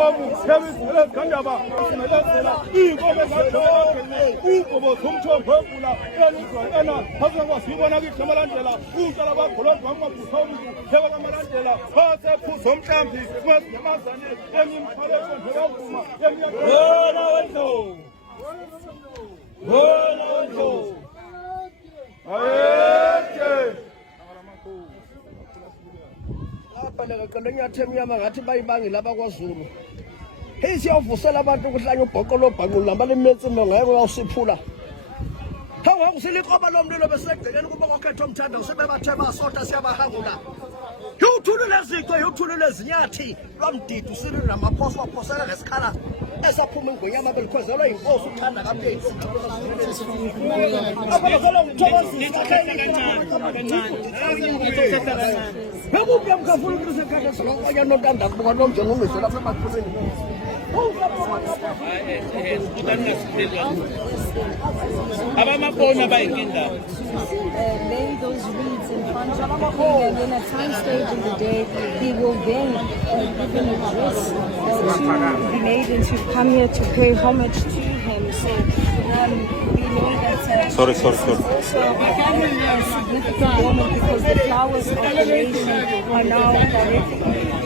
Kevin Kandaba, Igobe Ugo, Tumcho, Purpula, Anna, Husband was Humanagi Samarandela, Ugalaba, Colombo, Kevin Marandela, Pasa, Pusum Champi, Smas Yamasan, Emin Palazzo, ngathi bayibangile abakwaZulu. Hey siyavusela abantu ukuhlanya ubhoqo lobhaqo lambale imetsimo ngeke uyawusiphula. Hawu usilikoba lomlilo besegcekeni kuba kokhetho umthanda usebebathe basota siyabahangula. Yuthulu leziqo yuthulu lezinyathi lwamdidu sili namaphoso waphosela ngesikhala esaphuma ingonyama belikhozelwa inkosi uthanda kaPhedi. Abakho ngithokozisa kancane. Bekuphi mkhafuna ukuthi sekhaya sonke notanda kubuka nomje ngomisela lapha emakhuleni. Lay those reeds in front of the king, and in a time stage in the day, he will then give him dress to the maidens who come here to pay homage to him. So we know that Sorry. also a significant moment because the flowers of the nation are now directly